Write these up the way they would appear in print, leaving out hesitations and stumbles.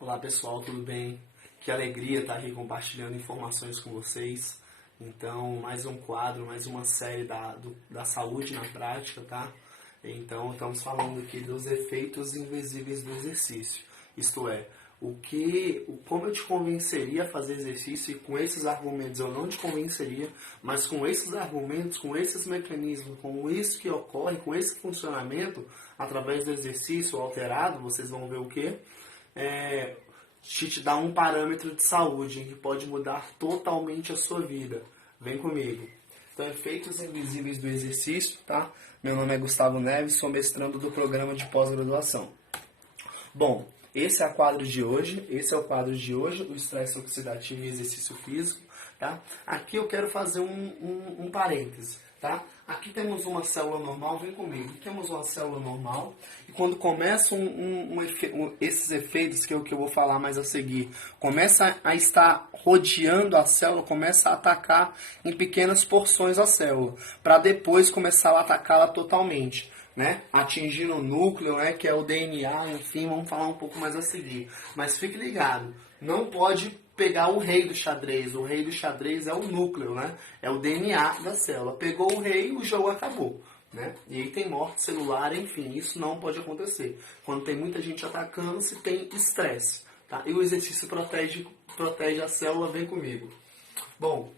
Olá pessoal, tudo bem? Que alegria estar aqui compartilhando informações com vocês. Então, mais um quadro, mais uma série da saúde na prática, tá? Então, estamos falando aqui dos efeitos invisíveis do exercício. Isto é, como eu te convenceria a fazer exercício e com esses argumentos eu não te convenceria, mas com esses argumentos, com esses mecanismos, com isso que ocorre, com esse funcionamento, através do exercício alterado, vocês vão ver o quê? Te dá um parâmetro de saúde que pode mudar totalmente a sua vida. Vem comigo. Então, efeitos invisíveis do exercício, tá? Meu nome é Gustavo Neves, sou mestrando do programa de pós-graduação. Bom, esse é o quadro de hoje, o estresse oxidativo e exercício físico, tá? Aqui eu quero fazer um parêntese, tá? Aqui temos uma célula normal, vem comigo, temos uma célula normal, e quando começam esses efeitos que eu vou falar mais a seguir, começa a estar rodeando a célula, começa a atacar em pequenas porções a célula, para depois começar a atacá-la totalmente, né? Atingindo o núcleo, né? Que é o DNA, enfim, vamos falar um pouco mais a seguir. Mas fique ligado, não pode pegar o rei do xadrez. O rei do xadrez é o núcleo, né? É o DNA da célula. Pegou o rei, o jogo acabou, né? E aí tem morte celular, enfim, isso não pode acontecer. Quando tem muita gente atacando, se tem estresse, tá? E o exercício protege a célula, vem comigo. Bom,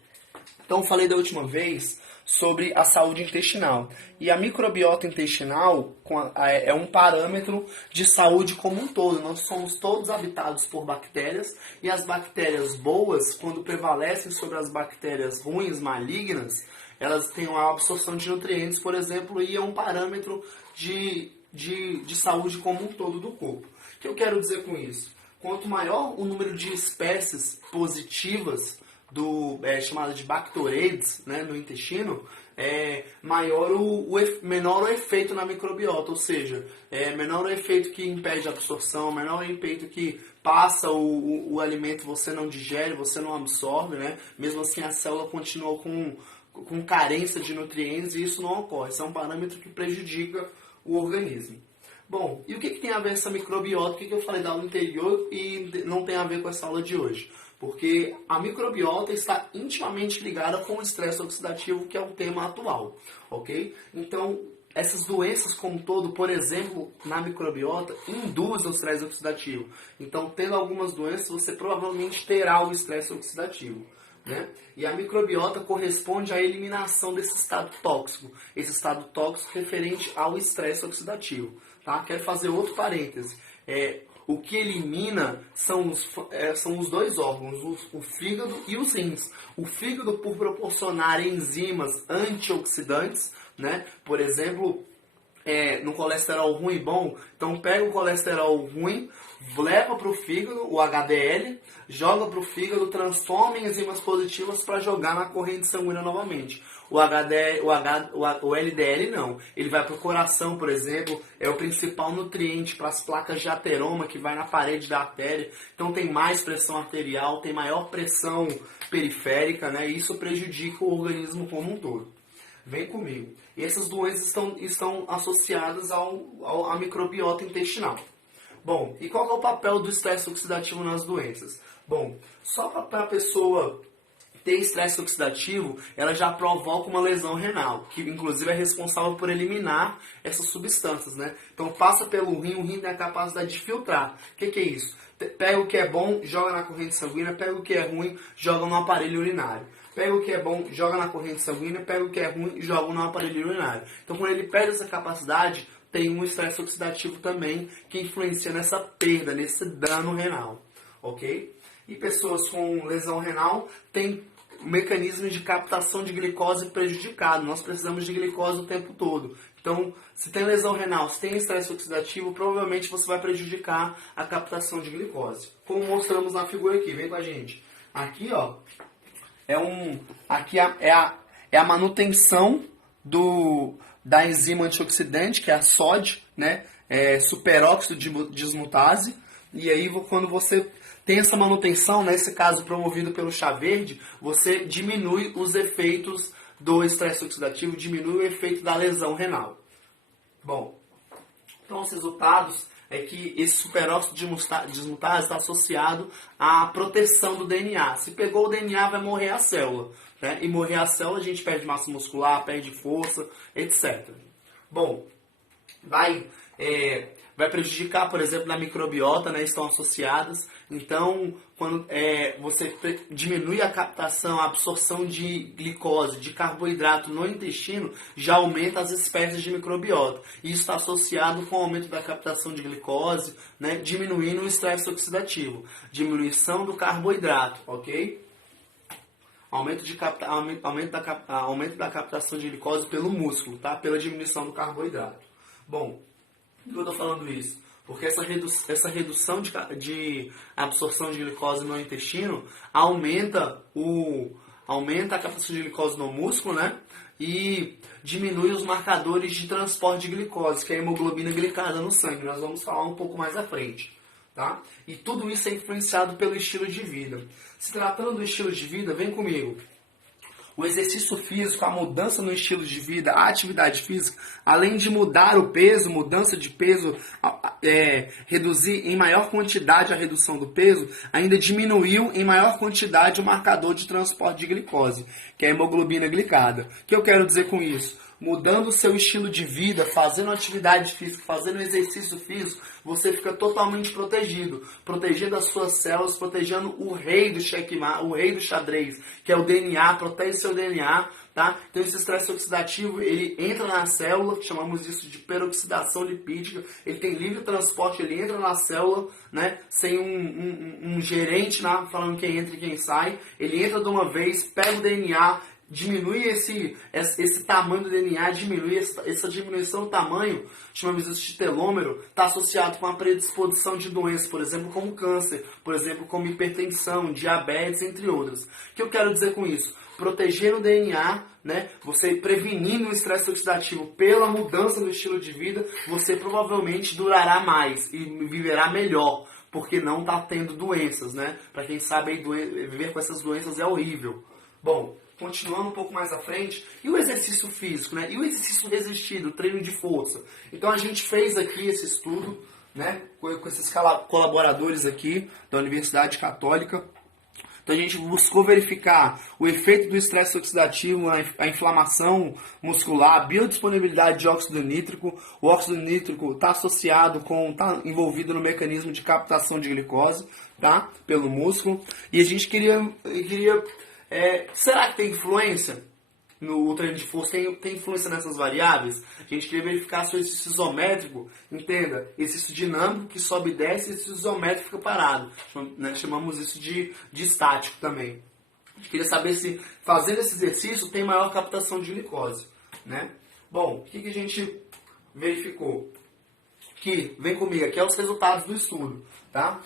então falei da última vez sobre a saúde intestinal. E a microbiota intestinal é um parâmetro de saúde como um todo. Nós somos todos habitados por bactérias, e as bactérias boas, quando prevalecem sobre as bactérias ruins, malignas, elas têm uma absorção de nutrientes, por exemplo, e é um parâmetro de saúde como um todo do corpo. O que eu quero dizer com isso? Quanto maior o número de espécies positivas chamada de Bacteroides, né, no intestino, menor o efeito na microbiota, ou seja, menor o efeito que impede a absorção, menor o efeito que passa o alimento, você não digere, você não absorve, né? Mesmo assim a célula continua com carência de nutrientes e isso não ocorre. Isso é um parâmetro que prejudica o organismo. Bom, e o que tem a ver essa microbiota? O que eu falei da aula anterior e não tem a ver com essa aula de hoje? Porque a microbiota está intimamente ligada com o estresse oxidativo, que é o tema atual, ok? Então, essas doenças como um todo, por exemplo, na microbiota, induzem o estresse oxidativo. Então, tendo algumas doenças, você provavelmente terá o estresse oxidativo, né? E a microbiota corresponde à eliminação desse estado tóxico. Esse estado tóxico referente ao estresse oxidativo, tá? Quero fazer outro parêntese. O que elimina são os dois órgãos, o fígado e os rins. O fígado por proporcionar enzimas antioxidantes, né? Por exemplo, no colesterol ruim e bom, então pega o colesterol ruim, leva para o fígado, o HDL, joga para o fígado, transforma em enzimas positivas para jogar na corrente sanguínea novamente. O LDL não. Ele vai para o coração, por exemplo, é o principal nutriente para as placas de ateroma que vai na parede da artéria. Então tem mais pressão arterial, tem maior pressão periférica, né? E isso prejudica o organismo como um todo. Vem comigo. E essas doenças estão associadas à microbiota intestinal. Bom, e qual é o papel do estresse oxidativo nas doenças? Bom, só para a pessoa ter estresse oxidativo, ela já provoca uma lesão renal, que inclusive é responsável por eliminar essas substâncias, né? Então passa pelo rim, o rim tem a capacidade de filtrar. O que é isso? Pega o que é bom, joga na corrente sanguínea, pega o que é ruim, joga no aparelho urinário. Pega o que é bom, joga na corrente sanguínea, pega o que é ruim e joga no aparelho urinário. Então quando ele perde essa capacidade, tem um estresse oxidativo também que influencia nessa perda, nesse dano renal, ok? E pessoas com lesão renal têm mecanismos de captação de glicose prejudicado. Nós precisamos de glicose o tempo todo. Então, se tem lesão renal, se tem estresse oxidativo, provavelmente você vai prejudicar a captação de glicose. Como mostramos na figura aqui, vem com a gente. Aqui, ó, é a manutenção da enzima antioxidante, que é a SOD, né? Superóxido de dismutase. E aí, quando você tem essa manutenção, nesse caso promovido pelo chá verde, você diminui os efeitos do estresse oxidativo, diminui o efeito da lesão renal. Bom, então os resultados é que esse superóxido dismutase está associado à proteção do DNA. Se pegou o DNA, vai morrer a célula. Né? E morrer a célula, a gente perde massa muscular, perde força, etc. Bom, vai prejudicar, por exemplo, na microbiota, né? Estão associadas. Então, quando você diminui a captação, a absorção de glicose, de carboidrato no intestino, já aumenta as espécies de microbiota. E isso está associado com o aumento da captação de glicose, né? Diminuindo o estresse oxidativo. Diminuição do carboidrato, ok? Aumento da captação de glicose pelo músculo, tá? Pela diminuição do carboidrato. Bom, por que eu estou falando isso? Porque essa redução de absorção de glicose no intestino aumenta a captação de glicose no músculo, né? E diminui os marcadores de transporte de glicose, que é a hemoglobina glicada no sangue. Nós vamos falar um pouco mais à frente. Tá? E tudo isso é influenciado pelo estilo de vida. Se tratando do estilo de vida, vem comigo. O exercício físico, a mudança no estilo de vida, a atividade física, além de mudar o peso, mudança de peso, reduzir em maior quantidade a redução do peso, ainda diminuiu em maior quantidade o marcador de transporte de glicose, que é a hemoglobina glicada. O que eu quero dizer com isso? Mudando o seu estilo de vida, fazendo atividade física, fazendo exercício físico, você fica totalmente protegido. Protegendo as suas células, protegendo o rei do checkmate, o rei do xadrez, que é o DNA, protege seu DNA, tá? Então esse estresse oxidativo, ele entra na célula, chamamos isso de peroxidação lipídica, ele tem livre transporte, ele entra na célula, né? Sem um gerente falando quem entra e quem sai, ele entra de uma vez, pega o DNA, diminui esse tamanho do DNA, diminui essa diminuição do tamanho, chamamos isso de telômero, está associado com a predisposição de doenças, por exemplo, como câncer, por exemplo, como hipertensão, diabetes, entre outras. O que eu quero dizer com isso? Proteger o DNA, né? Você prevenindo o estresse oxidativo pela mudança do estilo de vida, você provavelmente durará mais e viverá melhor, porque não está tendo doenças, né? Para quem sabe, viver com essas doenças é horrível. Bom, continuando um pouco mais à frente, e o exercício físico, né? E o exercício resistido, o treino de força. Então a gente fez aqui esse estudo, né? Com esses colaboradores aqui da Universidade Católica. Então a gente buscou verificar o efeito do estresse oxidativo, a inflamação muscular, a biodisponibilidade de óxido nítrico. O óxido nítrico está está envolvido no mecanismo de captação de glicose, tá? Pelo músculo. E a gente queria será que tem influência no treino de força? Tem influência nessas variáveis? A gente queria verificar se o exercício isométrico, entenda, exercício dinâmico que sobe e desce, exercício isométrico fica parado. Chamamos isso de estático também. A gente queria saber se fazendo esse exercício tem maior captação de glicose. Né? Bom, o que a gente verificou? Vem comigo, aqui é os resultados do estudo. Tá?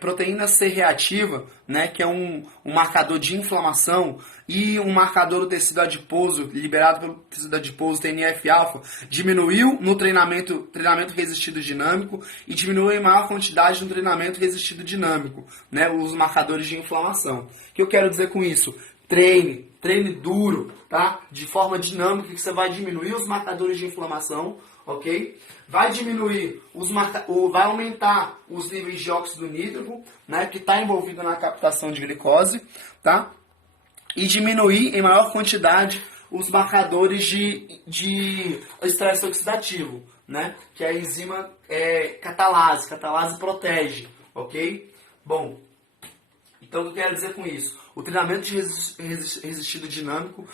Proteína C reativa, né, que é um marcador de inflamação, e um marcador do tecido adiposo, liberado pelo tecido adiposo, TNF-alfa, diminuiu no treinamento resistido dinâmico e diminuiu em maior quantidade no treinamento resistido dinâmico, né, os marcadores de inflamação. O que eu quero dizer com isso? Treine duro, tá? De forma dinâmica, que você vai diminuir os marcadores de inflamação, ok? Vai diminuir vai aumentar os níveis de óxido nítrico, né, que está envolvido na captação de glicose, tá? E diminuir em maior quantidade os marcadores de estresse oxidativo, né, que é a enzima catalase. Catalase protege, ok? Bom, então o que eu quero dizer com isso? O treinamento de resistido dinâmico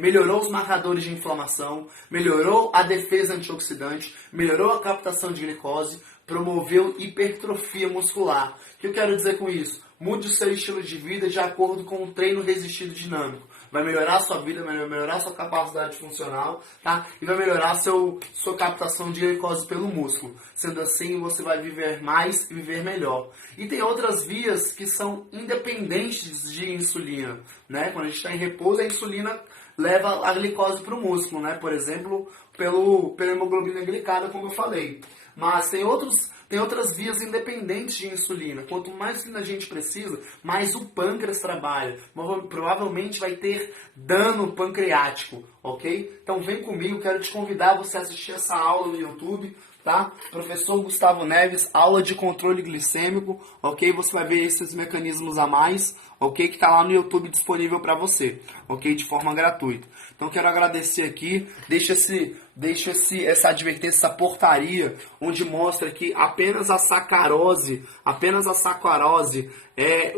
melhorou os marcadores de inflamação, melhorou a defesa antioxidante, melhorou a captação de glicose, promoveu hipertrofia muscular. O que eu quero dizer com isso? Mude o seu estilo de vida de acordo com o treino resistido dinâmico. Vai melhorar a sua vida, vai melhorar a sua capacidade funcional, tá? E vai melhorar a sua captação de glicose pelo músculo. Sendo assim, você vai viver mais e viver melhor. E tem outras vias que são independentes de insulina, né? Quando a gente está em repouso, a insulina leva a glicose para o músculo, né? Por exemplo, pela hemoglobina glicada, como eu falei. Mas tem outras vias independentes de insulina. Quanto mais insulina a gente precisa, mais o pâncreas trabalha. Provavelmente vai ter dano pancreático, ok? Então vem comigo, quero te convidar a você assistir essa aula no YouTube, tá? Professor Gustavo Neves, aula de controle glicêmico, ok? Você vai ver esses mecanismos a mais, ok? Que tá lá no YouTube disponível para você, ok? De forma gratuita. Então quero agradecer aqui, deixa essa advertência, essa portaria, onde mostra que apenas a sacarose é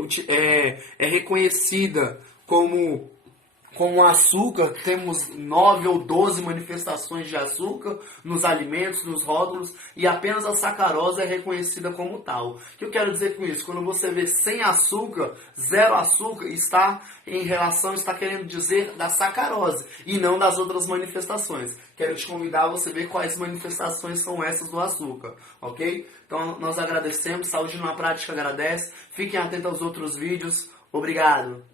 reconhecida como açúcar. Temos 9 ou 12 manifestações de açúcar nos alimentos, nos rótulos, e apenas a sacarose é reconhecida como tal. O que eu quero dizer com isso? Quando você vê sem açúcar, zero açúcar, está querendo dizer da sacarose, e não das outras manifestações. Quero te convidar a você ver quais manifestações são essas do açúcar, ok? Então nós agradecemos, Saúde na Prática agradece, fiquem atentos aos outros vídeos, obrigado!